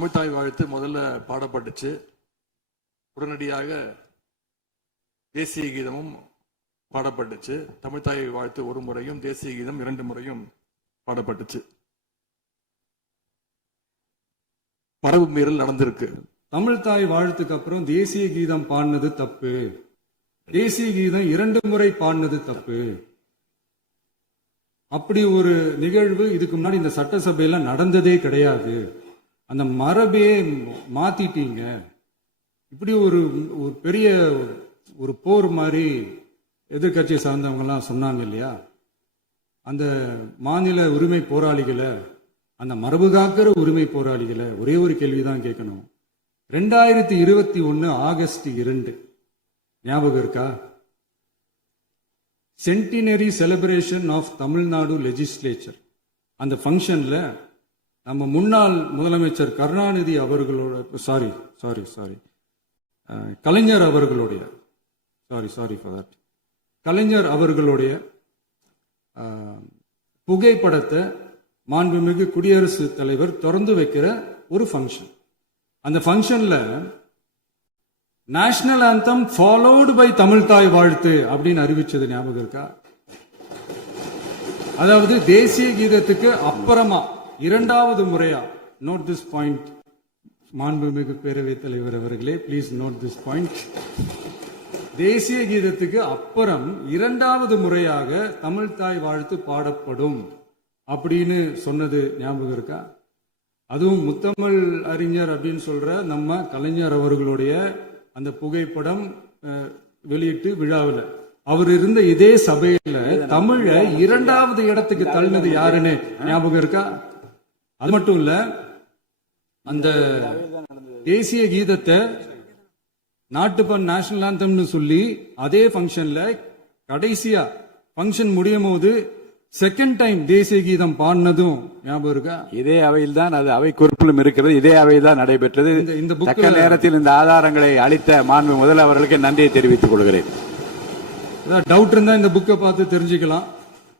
தமிழ்த்தாய் வாழ்த்து முதல்ல பாடப்பட்டுச்சு. உடனடியாக தேசிய கீதமும் பாடப்பட்டுச்சு. தமிழ்த்தாய் வாழ்த்து ஒரு முறையும் தேசிய கீதம் 2 முறையும் பாடப்பட்டுச்சு. மரபு மீறல் நடந்திருக்கு. தமிழ்த்தாய் வாழ்த்துக்கு அப்புறம் தேசிய கீதம் பாடினது தப்பு, தேசிய கீதம் 2 முறை பாடினது தப்பு. அப்படி ஒரு நிகழ்வு இதுக்கு முன்னாடி இந்த சட்டசபையில நடந்ததே கிடையாது. அந்த மரபே மாத்திட்டீங்க. இப்படி ஒரு பெரிய ஒரு போர் மாதிரி எதிர்கட்சியை சார்ந்தவங்க எல்லாம் சொன்னாங்க இல்லையா? அந்த மாநில உரிமை போராளிகளை, அந்த மரபு காக்கிற உரிமை போராளிகளை ஒரே ஒரு கேள்விதான் கேட்கணும். 2021 ஆகஸ்ட் 2 ஞாபகம் இருக்கா? Centenary celebration of Tamil Nadu legislature. அந்த ஃபங்க்ஷன்ல நம்ம முன்னாள் முதலமைச்சர் கருணாநிதி அவர்களோட கலைஞர் அவர்களுடைய கலைஞர் அவர்களுடைய புகைப்படத்தை மாண்புமிகு குடியரசுத் தலைவர் திறந்து வைக்கிற ஒரு ஃபங்க்ஷன். அந்த ஃபங்க்ஷன்ல நேஷனல் ஆந்தம் ஃபாலோடு பை தமிழ்த்தாய் வாழ்த்து அப்படின்னு அறிவிச்சது ஞாபகம் இருக்கா? அதாவது தேசிய கீதத்துக்கு அப்புறமா 2வது முறையா, நோட் திஸ் பாயிண்ட் மாண்புமிகு பேரவைத் தலைவர் அவர்களே, பிளீஸ் நோட் திஸ் பாயிண்ட். தேசிய கீதத்துக்கு அப்புறம் 2வது முறையாக தமிழ்த்தாய் வாழ்த்து பாடப்படும் அப்படின்னு சொன்னது ஞாபகம் இருக்கா? அதுவும் முத்தமிழ் அறிஞர் அப்படின்னு சொல்ற நம்ம கலைஞர் அவர்களுடைய அந்த புகைப்படம் வெளியிட்டு விழாவில் அவர் இருந்த இதே சபையில தமிழ 2வது இடத்துக்கு தள்ளினது யாருன்னு ஞாபகம் இருக்கா? அது மட்டும் இல்ல, அந்த தேசிய கீதத்தை நாட்டுப்பண் நேஷனல் ஆந்தம்னு சொல்லி அதே ஃபங்க்ஷன்ல கடைசியா ஃபங்க்ஷன் முடியும் போது செகண்ட் டைம் தேசிய கீதம் பாடினதும் ஞாபகம் இருக்கா? இதே அவையில் தான், அது அவை குறிப்பிலும் இருக்கிறது, இதே அவையில் தான் நடைபெற்றது. இந்த தக்க நேரத்தில் இந்த ஆதாரங்களை அளித்த மாண்பு முதல்வர் அவர்களுக்கு நன்றியை தெரிவித்துக் கொள்கிறேன். டவுட் இருந்தா இந்த புக்கை பார்த்து தெரிஞ்சுக்கலாம்.